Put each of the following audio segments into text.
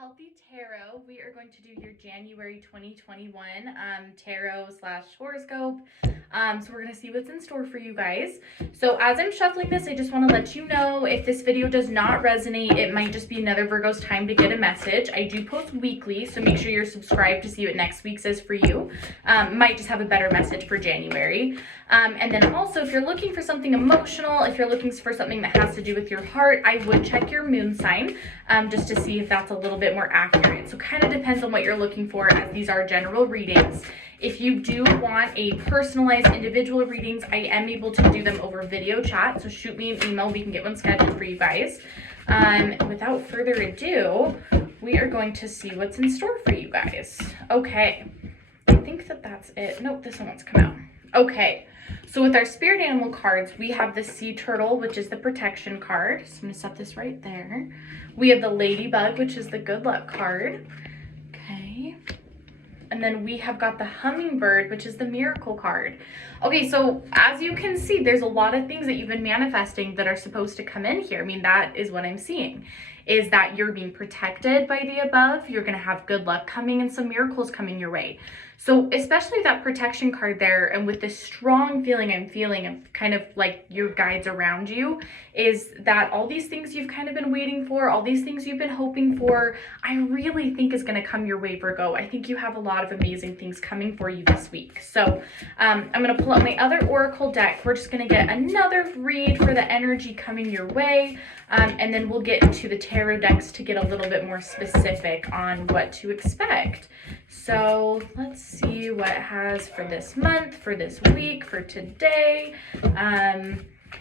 Healthy Tarot, we are going to do your January 2021 tarot slash horoscope. So we're going to see what's in store for you guys. So as I'm shuffling this, I just want to let you know if this video does not resonate, it might just be another Virgo's time to get a message. I do post weekly, so make sure you're subscribed to see what next week says for you. Might just have a better message for January. And then also, if you're looking for something emotional, if you're looking for something that has to do with your heart, I would check your moon sign just to see if that's a little bit more accurate. So kind of depends on what you're looking for, as these are general readings. If you do want a personalized individual readings, I am able to do them over video chat. So shoot me an email. We can get one scheduled for you guys. Without further ado, we are going to see what's in store for you guys. Okay. I think that's it. Nope, this one wants to come out. Okay. So with our spirit animal cards, we have the sea turtle, which is the protection card. So I'm going to set this right there. We have the ladybug, which is the good luck card. Okay. And then we have got the hummingbird, which is the miracle card. Okay, so as you can see, there's a lot of things that you've been manifesting that are supposed to come in here. I mean, that is what I'm seeing, is that you're being protected by the above. You're going to have good luck coming and some miracles coming your way. So especially that protection card there, and with this strong feeling I'm feeling of kind of like your guides around you, is that all these things you've kind of been waiting for, all these things you've been hoping for, I really think is going to come your way, Virgo. I think you have a lot of amazing things coming for you this week. So I'm going to pull out my other oracle deck. We're just going to get another read for the energy coming your way. And then we'll get into the tarot decks to get a little bit more specific on what to expect. So let's see what it has for this month, for this week, for today.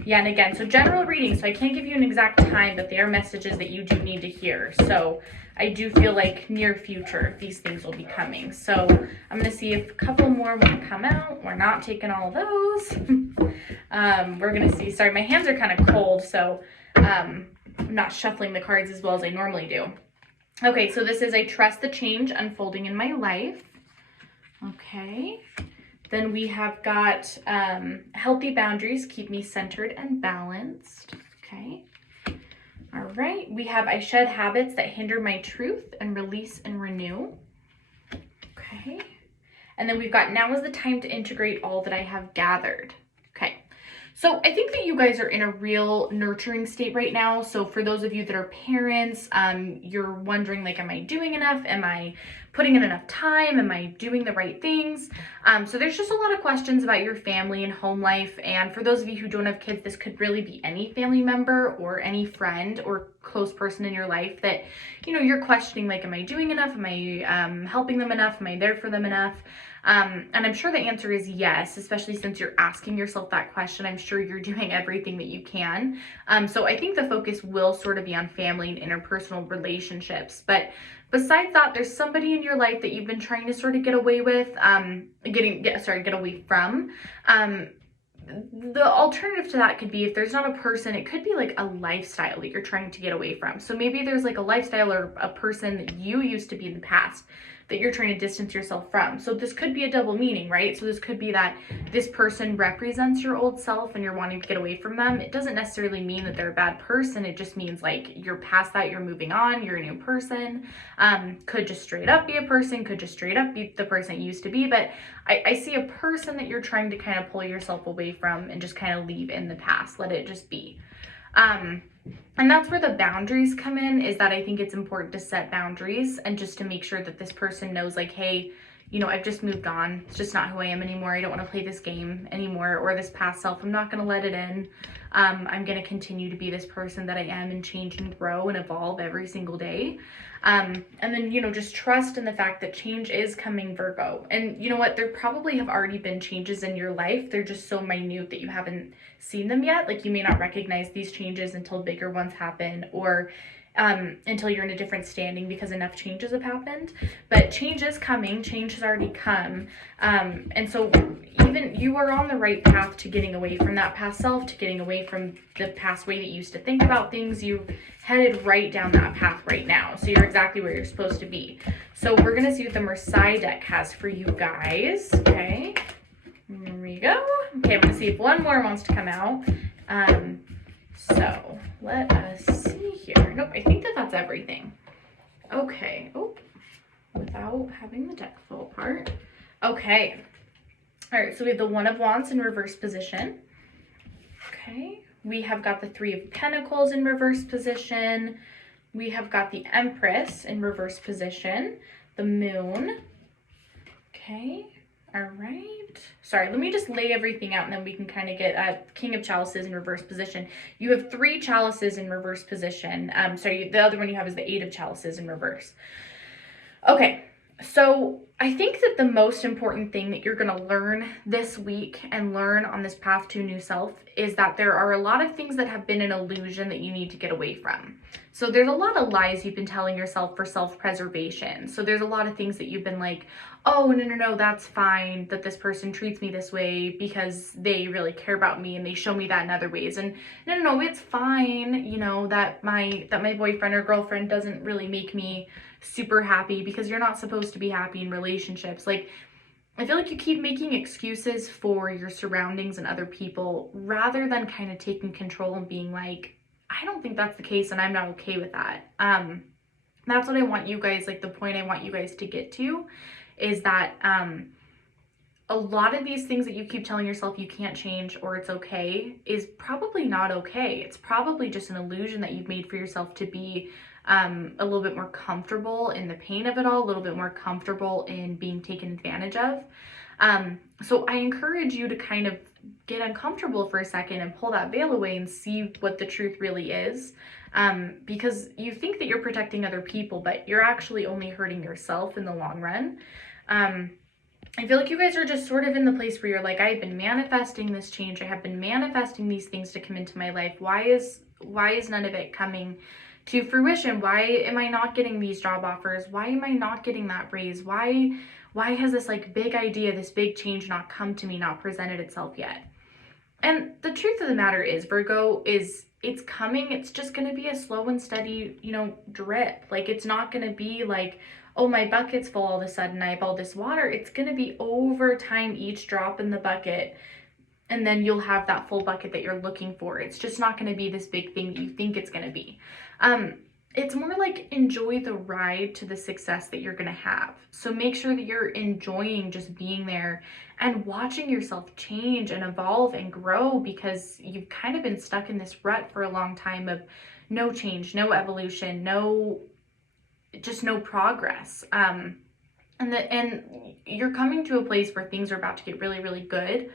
Yeah, and again, so general reading, so I can't give you an exact time, but they are messages that you do need to hear. So I do feel like near future, these things will be coming. So I'm going to see if a couple more want to come out. We're not taking all those. We're going to see. Sorry, my hands are kind of cold, so I'm not shuffling the cards as well as I normally do. Okay, so this is I trust the change unfolding in my life. Okay. Then we have got healthy boundaries keep me centered and balanced. Okay. All right. We have I shed habits that hinder my truth and release and renew. Okay. And then we've got now is the time to integrate all that I have gathered. Okay. So I think that you guys are in a real nurturing state right now. So for those of you that are parents, you're wondering, like, am I doing enough? Am I putting in enough time? Am I doing the right things? So there's just a lot of questions about your family and home life. And for those of you who don't have kids, this could really be any family member or any friend or close person in your life that, you know, you're questioning, like, am I doing enough? Am I helping them enough? Am I there for them enough? And I'm sure the answer is yes, especially since you're asking yourself that question. I'm sure you're doing everything that you can. So I think the focus will sort of be on family and interpersonal relationships. But besides that, there's somebody in your life that you've been trying to sort of get away with, get away from. The alternative to that could be, if there's not a person, it could be like a lifestyle that you're trying to get away from. So maybe there's like a lifestyle or a person that you used to be in the past that you're trying to distance yourself from. So this could be a double meaning, right? So this could be that this person represents your old self and you're wanting to get away from them. It doesn't necessarily mean that they're a bad person. It just means like you're past that, you're moving on, you're a new person. Could just straight up be a person, could just straight up be the person it used to be. But I see a person that you're trying to kind of pull yourself away from and just kind of leave in the past, let it just be. And that's where the boundaries come in, is that I think it's important to set boundaries and just to make sure that this person knows, like, hey, you know, I've just moved on. It's just not who I am anymore. I don't want to play this game anymore, or this past self. I'm not going to let it in. I'm going to continue to be this person that I am and change and grow and evolve every single day. And then, you know, just trust in the fact that change is coming, Virgo. And you know what? There probably have already been changes in your life. They're just so minute that you haven't seen them yet. Like, you may not recognize these changes until bigger ones happen, or until you're in a different standing because enough changes have happened. But change is coming. Change has already come. And so even you are on the right path to getting away from that past self, to getting away from the past way that you used to think about things. You've headed right down that path right now. So you're exactly where you're supposed to be. So we're going to see what the Marseille deck has for you guys. Okay. There we go. Okay, I'm going to see if one more wants to come out. So let us see here. Nope, I think that that's everything. Okay. Oh, without having the deck fall apart. Okay. All right, so we have the One of Wands in reverse position. Okay. We have got the Three of Pentacles in reverse position. We have got the Empress in reverse position. The Moon. Okay. All right. Sorry, let me just lay everything out and then we can kind of get King of Chalices in reverse position. You have 3 chalices in reverse position. Sorry, the other one you have is the 8 of Chalices in reverse. Okay, so I think that the most important thing that you're going to learn this week and learn on this path to new self is that there are a lot of things that have been an illusion that you need to get away from. So there's a lot of lies you've been telling yourself for self-preservation. So there's a lot of things that you've been like, oh, no, that's fine that this person treats me this way because they really care about me and they show me that in other ways. And no, it's fine, you know, that my boyfriend or girlfriend doesn't really make me super happy because you're not supposed to be happy in relationships. Like, I feel like you keep making excuses for your surroundings and other people rather than kind of taking control and being like, I don't think that's the case and I'm not okay with that. That's what I want you guys, like the point I want you guys to get to is that a lot of these things that you keep telling yourself you can't change or it's okay is probably not okay. It's probably just an illusion that you've made for yourself to be a little bit more comfortable in the pain of it all, a little bit more comfortable in being taken advantage of. So I encourage you to kind of get uncomfortable for a second and pull that veil away and see what the truth really is. Because you think that you're protecting other people, but you're actually only hurting yourself in the long run. I feel like you guys are just sort of in the place where you're like, I've been manifesting this change. I have been manifesting these things to come into my life. Why is none of it coming to fruition? Why am I not getting these job offers? Why am I not getting that raise? Why has this like big idea, this big change not come to me, not presented itself yet? And the truth of the matter is, Virgo, it's coming. It's just going to be a slow and steady, you know, drip. Like, it's not going to be like, oh, my bucket's full all of a sudden, I have all this water. It's going to be over time, each drop in the bucket, and then you'll have that full bucket that you're looking for. It's just not going to be this big thing that you think it's going to be. It's more like enjoy the ride to the success that you're going to have. So make sure that you're enjoying just being there and watching yourself change and evolve and grow, because you've kind of been stuck in this rut for a long time of no change, no evolution, no progress. And you're coming to a place where things are about to get really, really good.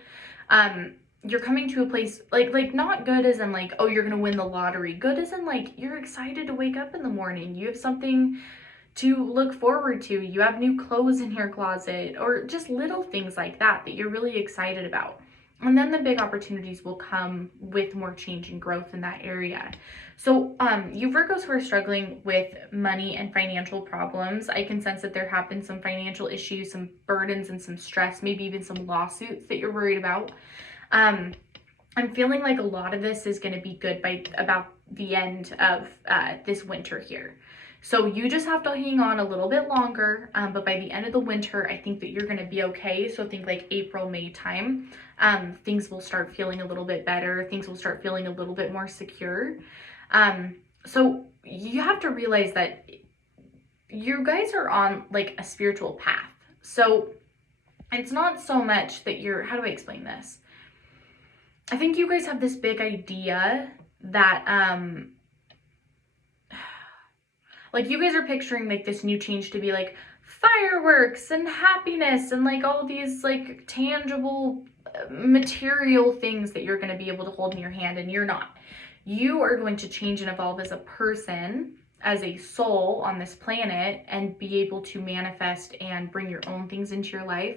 You're coming to a place like not good as in like, oh, you're gonna win the lottery. Good as in like you're excited to wake up in the morning. You have something to look forward to. You have new clothes in your closet, or just little things like that you're really excited about. And then the big opportunities will come with more change and growth in that area. So you Virgos who are struggling with money and financial problems, I can sense that there have been some financial issues, some burdens and some stress, maybe even some lawsuits that you're worried about. I'm feeling like a lot of this is going to be good by about the end of this winter here. So you just have to hang on a little bit longer, but by the end of the winter, I think that you're going to be okay. So think like April, May time, things will start feeling a little bit better. Things will start feeling a little bit more secure. So you have to realize that you guys are on like a spiritual path. So it's not so much that how do I explain this? I think you guys have this big idea that, like you guys are picturing like this new change to be like fireworks and happiness and like all these like tangible material things that you're going to be able to hold in your hand, and you're not. You are going to change and evolve as a person, as a soul on this planet, and be able to manifest and bring your own things into your life,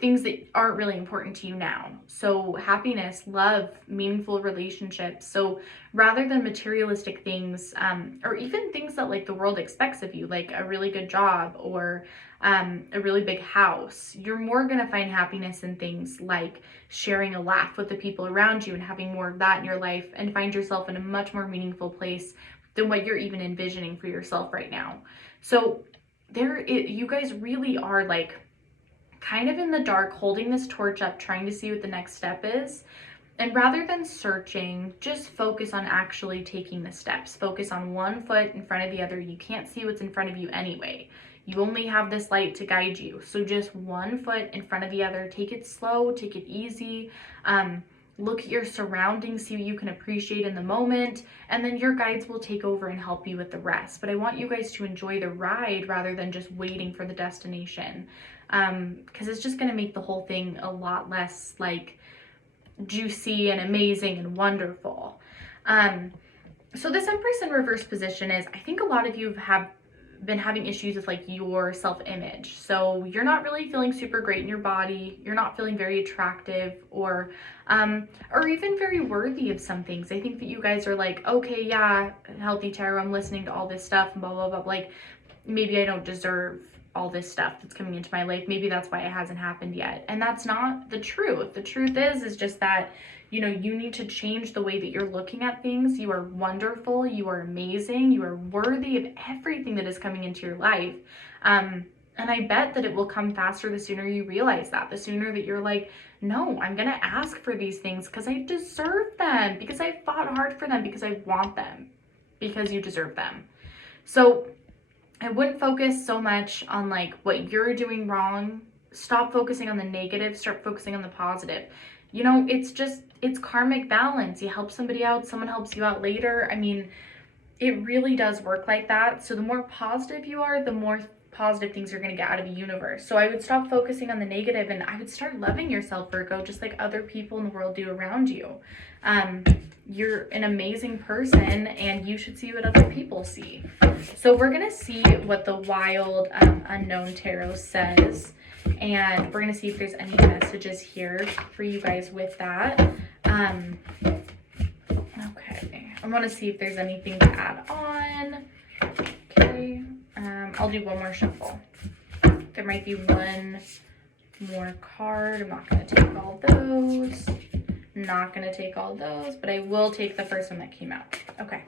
things that aren't really important to you now. So happiness, love, meaningful relationships. So rather than materialistic things, or even things that like the world expects of you, like a really good job or a really big house, you're more going to find happiness in things like sharing a laugh with the people around you and having more of that in your life, and find yourself in a much more meaningful place than what you're even envisioning for yourself right now. So you guys really are like kind of in the dark, holding this torch up, trying to see what the next step is. And rather than searching, just focus on actually taking the steps. Focus on one foot in front of the other. You can't see what's in front of you anyway. You only have this light to guide you. So just one foot in front of the other. Take it slow, take it easy. Look at your surroundings, see what you can appreciate in the moment, and then your guides will take over and help you with the rest. But I want you guys to enjoy the ride rather than just waiting for the destination, because it's just going to make the whole thing a lot less like juicy and amazing and wonderful. So this Empress in reverse position is, I think a lot of you have been having issues with like your self-image. So you're not really feeling super great in your body. You're not feeling very attractive or even very worthy of some things. I think that you guys are like, okay, yeah, healthy tarot, I'm listening to all this stuff and blah, blah, blah. Like maybe I don't deserve all this stuff that's coming into my life. Maybe that's why it hasn't happened yet. And that's not the truth. The truth is just that, you know, you need to change the way that you're looking at things. You are wonderful. You are amazing. You are worthy of everything that is coming into your life. And I bet that it will come faster the sooner you realize that, the sooner that you're like, no, I'm going to ask for these things because I deserve them, because I fought hard for them, because I want them, because you deserve them. So I wouldn't focus so much on like what you're doing wrong. Stop focusing on the negative, start focusing on the positive. You know, it's karmic balance. You help somebody out, someone helps you out later. I mean, it really does work like that. So the more positive you are, the more positive things you're going to get out of the universe. So I would stop focusing on the negative and I would start loving yourself, Virgo, just like other people in the world do around you. You're an amazing person and you should see what other people see. So we're going to see what the Wild Unknown Tarot says. And we're going to see if there's any messages here for you guys with that. Okay. I want to see if there's anything to add on. Okay. I'll do one more shuffle. There might be one more card. I'm not going to take all those. Not going to take all those, but I will take the first one that came out. Okay.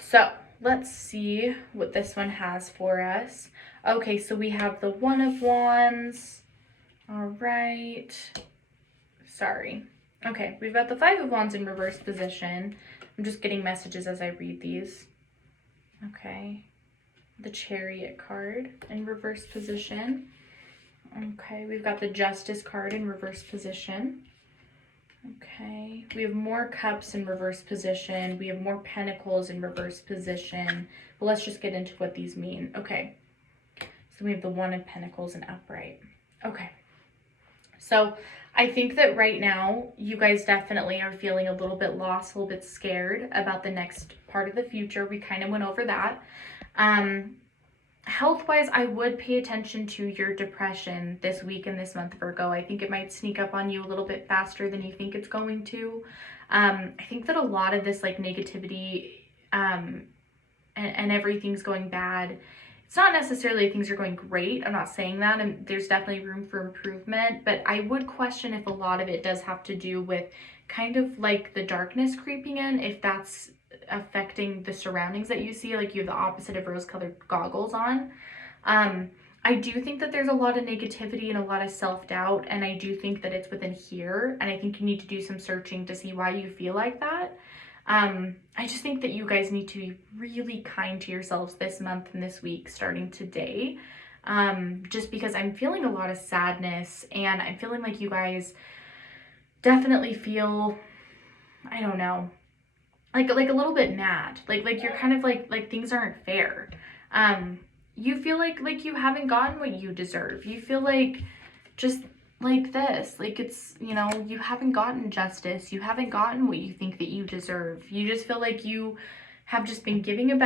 So let's see what this one has for us. Okay, so we have the One of Wands. All right. Sorry. Okay, we've got the Five of Wands in reverse position. I'm just getting messages as I read these. Okay. The Chariot card in reverse position. Okay, we've got the Justice card in reverse position. Okay, we have more Cups in reverse position. We have more Pentacles in reverse position. But let's just get into what these mean. Okay, so we have the One of Pentacles in upright. Okay, so I think that right now you guys definitely are feeling a little bit lost, a little bit scared about the next part of the future. We kind of went over that. Health-wise, I would pay attention to your depression this week and this month, Virgo. I think it might sneak up on you a little bit faster than you think it's going to. I think that a lot of this like negativity and everything's going bad. It's not necessarily things are going great. I'm not saying that. And there's definitely room for improvement. But I would question if a lot of it does have to do with kind of like the darkness creeping in, if that's affecting the surroundings that you see, like you have the opposite of rose-colored goggles on. I do think that there's a lot of negativity and a lot of self-doubt, and I do think that it's within here, and I think you need to do some searching to see why you feel like that. I just think that you guys need to be really kind to yourselves this month and this week, starting today, just because I'm feeling a lot of sadness, and I'm feeling like you guys definitely feel, I don't know, like a little bit mad, like you're kind of like things aren't fair. You feel like you haven't gotten what you deserve. You feel like just like this, like it's, you know, you haven't gotten justice. You haven't gotten what you think that you deserve. You just feel like you have just been given a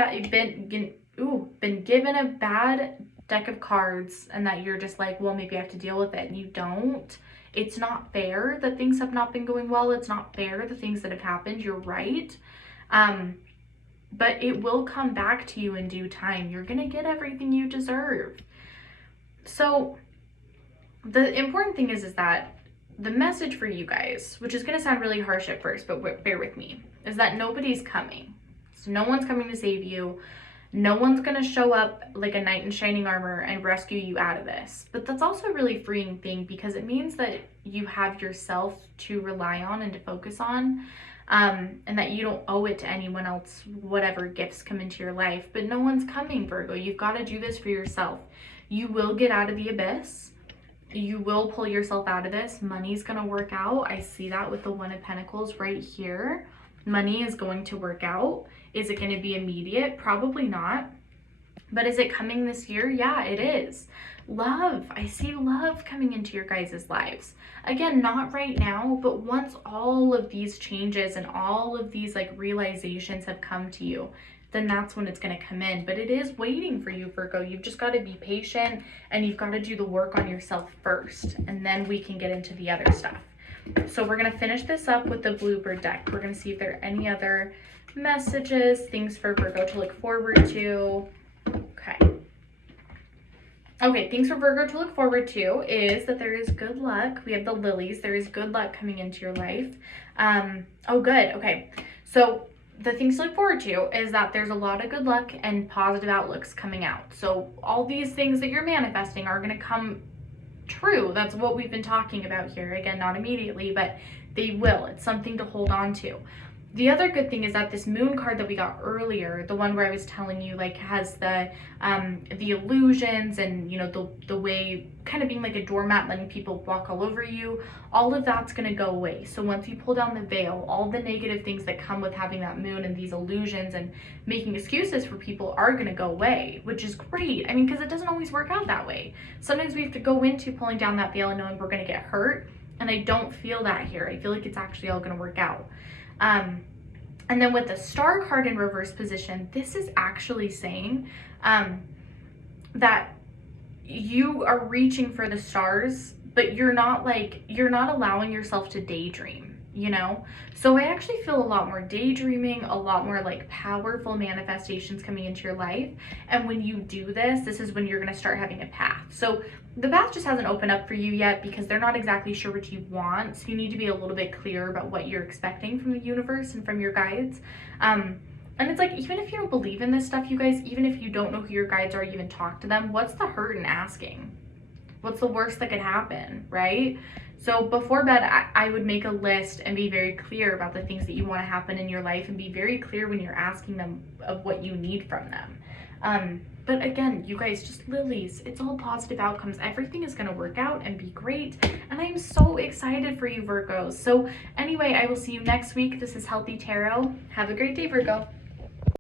bad deck of cards, and that you're just like, well, maybe I have to deal with it, and you don't. It's not fair that things have not been going well. It's not fair, the things that have happened. You're right. But it will come back to you in due time. You're going to get everything you deserve. So the important thing is that the message for you guys, which is going to sound really harsh at first, but bear with me, is that nobody's coming. So no one's coming to save you. No one's going to show up like a knight in shining armor and rescue you out of this. But that's also a really freeing thing, because it means that you have yourself to rely on and to focus on, and that you don't owe it to anyone else whatever gifts come into your life. But no one's coming, Virgo. You've got to do this for yourself. You will get out of the abyss. You will pull yourself out of this. Money's going to work out. I see that with the One of Pentacles right here. Money is going to work out. Is it going to be immediate? Probably not. But is it coming this year? Yeah, it is. Love. I see love coming into your guys' lives. Again, not right now, but once all of these changes and all of these like realizations have come to you, then that's when it's going to come in. But it is waiting for you, Virgo. You've just got to be patient, and you've got to do the work on yourself first, and then we can get into the other stuff. So we're going to finish this up with the Bluebird deck. We're going to see if there are any other messages, things for Virgo to look forward to. Okay, things for Virgo to look forward to is that there is good luck. We have the lilies. There is good luck coming into your life. Oh, good. Okay, so the things to look forward to is that there's a lot of good luck and positive outlooks coming out. So all these things that you're manifesting are going to come true. That's what we've been talking about here. Again, not immediately, but they will. It's something to hold on to. The other good thing is that this moon card that we got earlier, the one where I was telling you like has the illusions and, you know, the way kind of being like a doormat, letting people walk all over you, all of that's going to go away. So once you pull down the veil, all the negative things that come with having that moon and these illusions and making excuses for people are going to go away, which is great. I mean, because it doesn't always work out that way. Sometimes we have to go into pulling down that veil and knowing we're going to get hurt. And I don't feel that here. I feel like it's actually all going to work out. And then with the Star card in reverse position, this is actually saying that you are reaching for the stars, but you're not allowing yourself to daydream, you know? So I actually feel a lot more daydreaming, a lot more like powerful manifestations coming into your life. And when you do this, this is when you're going to start having a path. So the path just hasn't opened up for you yet because they're not exactly sure what you want. So you need to be a little bit clear about what you're expecting from the universe and from your guides. And it's like, even if you don't believe in this stuff, you guys, even if you don't know who your guides are, you even talk to them, what's the hurt in asking? What's the worst that could happen, right? So before bed, I would make a list and be very clear about the things that you want to happen in your life, and be very clear when you're asking them of what you need from them. But again, you guys, just lilies, it's all positive outcomes. Everything is going to work out and be great. And I'm so excited for you, Virgos. So anyway, I will see you next week. This is Healthy Tarot. Have a great day, Virgo.